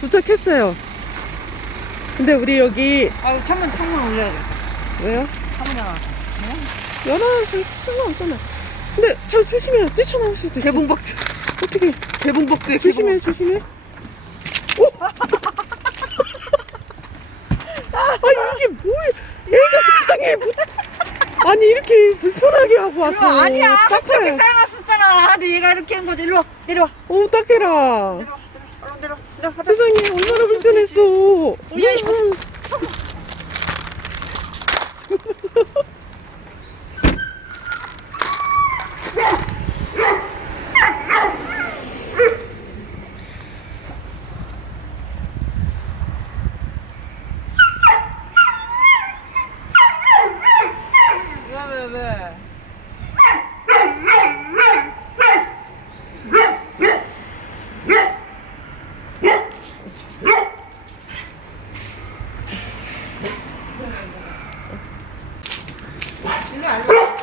도착했어요. 근데 우리 여기 아, 창문, 창문 올려야 돼. 왜요? 창문 열어. 열어서 상관없잖아. 근데 잘 조심해요. 뛰쳐나올 수도 있어. 개봉복, 어떻게? 개봉복도에 조심해, 조심해. 오! 아 이게 뭐야? 얘가 세상에 뭐... 아니 이렇게 불편하게 하고 왔어. 아니야. 그렇게 딱해. 쌓여놨었잖아. 근데 얘가 이렇게 한 거지. 일로 와. 내려와. 오 딱해라. 내려와. 가자. 세상에 얼마나 불편했어. 야, 이거 음. 왜, 왜, 왜? 일로 안 돼.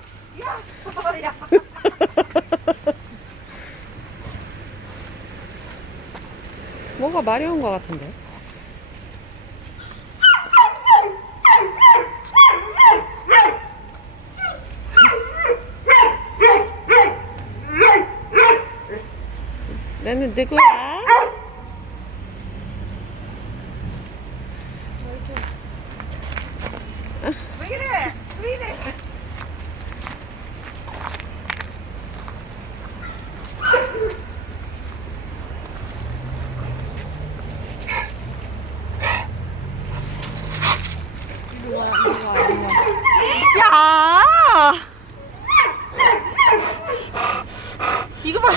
아니, 이거 아니야. 야. 뭔가 마려운 것 같은데. 나는 누구야? 왜 이래? 왜 이래? 이리 와, 이리 와, 이리 와. 야! 이거 봐!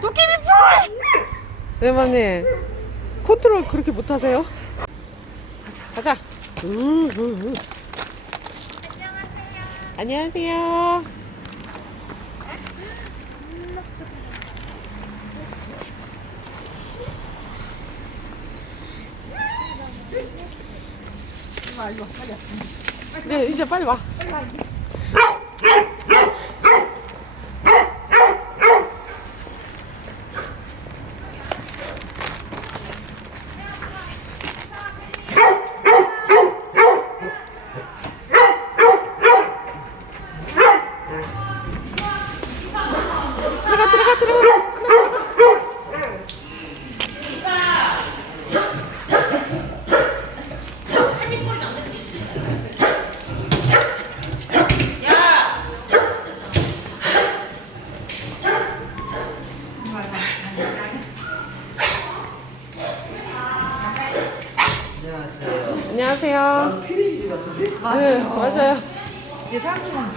도깨비 뿔! 네마님 컨트롤 그렇게 못하세요? 가자. 음, 음, 음. 안녕하세요. 이리 와, 이리 와, 빨리 와. 네, 이제 빨리 와. 들어가, 들어가, 들어가. 안녕하세요. 네, 맞아요. 얘 사람 좀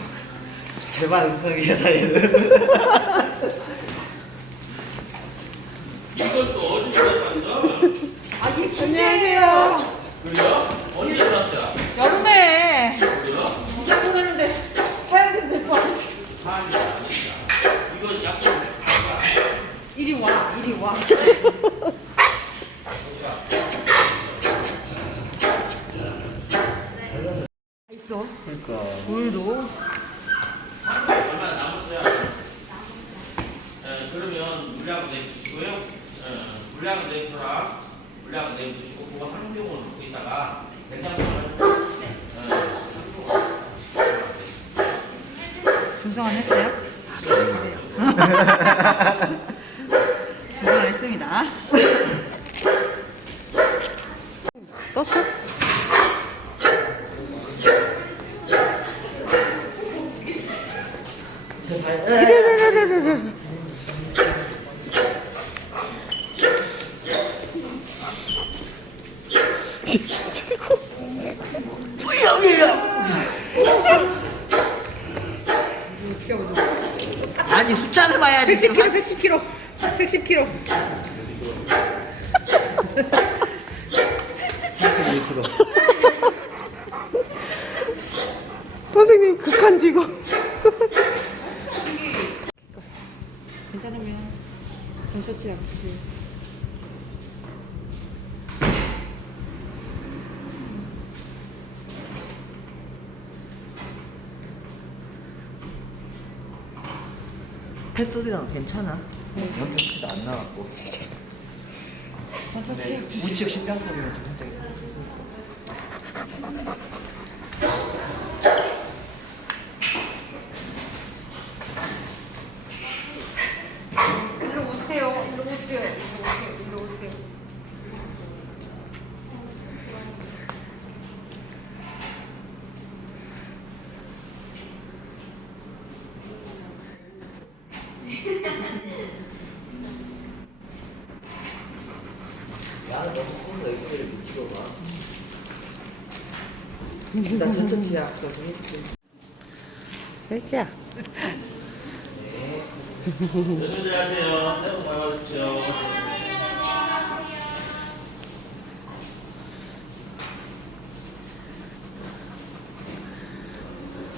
제발 음성이야 얘는 아, 얘 안녕하세요. 여름에 이장 보내는데 하얀 데서 데리고 와. 이리 와, 이리 와. 있어. 그러니까 오늘도. 얼마 남았어요? 예, 그러면 물량을 내주시고요. 예, 물량을 내주라. 물량을 내주시고 그거 한 병을 놓고 있다가 냉장고를 준성안 했어요? 준성안 했습니다. 떴어? 이래래래래 Thank you. 햇소리랑 괜찮아. 연습도 안 나왔고. 근데 우측 심장 소리는 좀 굉장히 일로 오세요. 일로 오세요. 일로 오세요. 일로 오세요. 야, 너무 커서 이 소리를 못 찍어봐. 나좀 해줄게. 벨지야. 조심들 하세요. 새해 복 많이 받으십시오.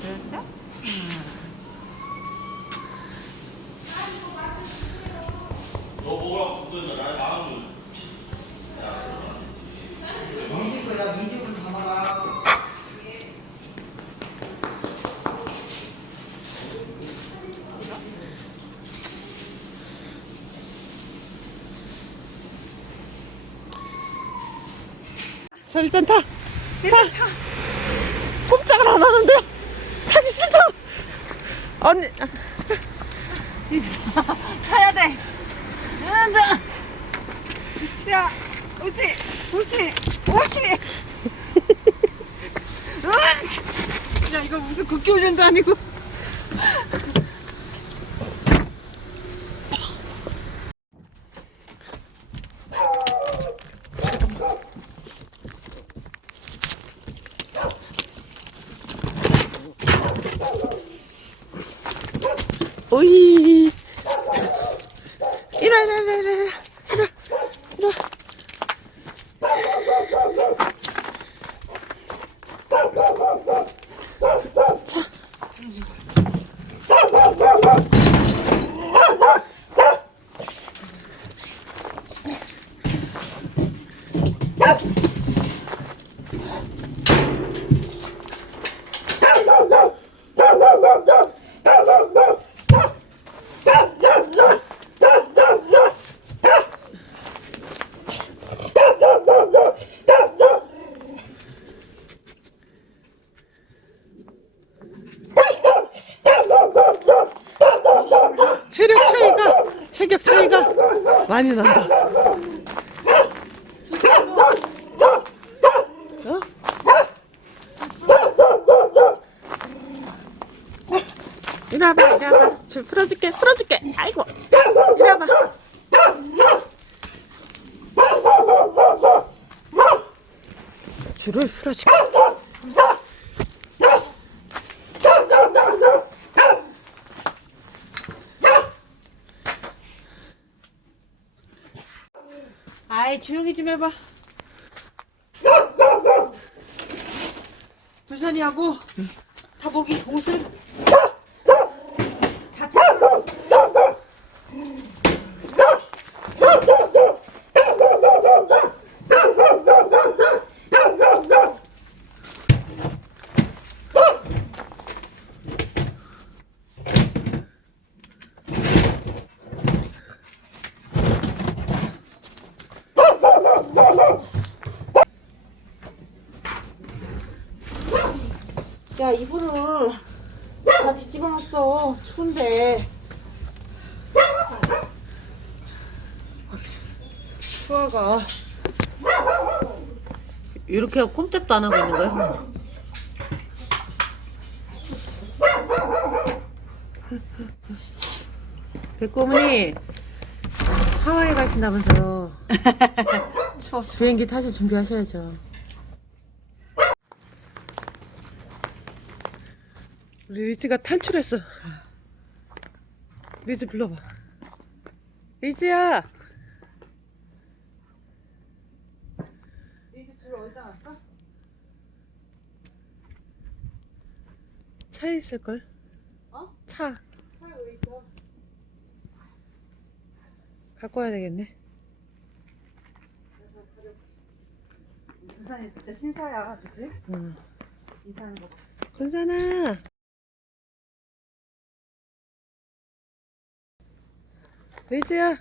그렇죠? 너 뭐라고 그거 나 나가면 넘길 거야. 미주분 담아라. 자 일단 타. 타. 꼼짝을 안 하는데요. 타기 싫다. 언니. 아, 타야 돼. 앉아. 야, 옳지, 옳지, 옳지. 으이! 야, 이거 무슨 국기 훈련도 아니고. 오이. 이리 와, 이리 와, 이리 와, 이리 와. 이리 와. 자. 체력 차이가, 체격 차이가 많이 난다. 어? 이리 와봐, 이리 와봐. 줄 풀어줄게, 풀어줄게. 아이고. 이리 와봐. 줄을 풀어줄게. 아이, 조용히 좀 해봐. 부산이하고 다복이 옷을 야 이불을 다 뒤집어 놨어. 추운데. 추워가. 이렇게 하고 꼼짝도 안 하고 있는 거야? 백고문이 하와이 가신다면서 추워 비행기 타실 준비하셔야죠 우리 리즈가 탈출했어 리즈 불러봐 리즈야 이제 줄 어디다 놨어? 차에 있을걸? 어? 차 차에 왜 있어? 갖고 와야 되겠네 부산이 진짜 신사야 그치? 응. 이사하는 거 괜찮아 레이지야.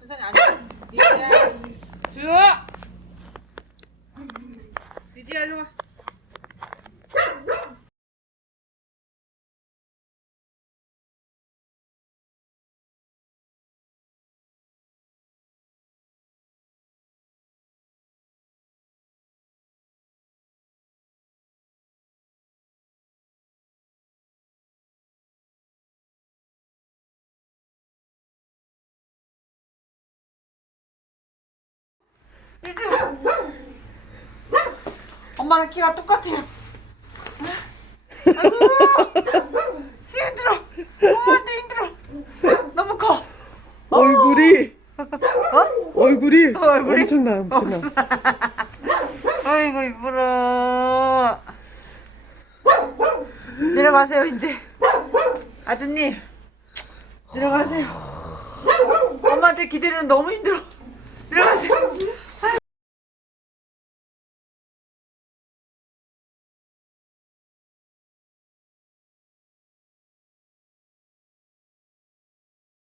세상에 아니야. 리지야. 주아. 리지야 일로 와. 엄마랑 키가 똑같아요. 아이고, 힘들어. 엄마한테 힘들어. 너무 커. 얼굴이 어? 얼굴이 얼굴이? 엄청나 엄청나. 아이고 이쁘라. 내려가세요 이제. 아드님 내려가세요. 엄마한테 기대는 너무 힘들어.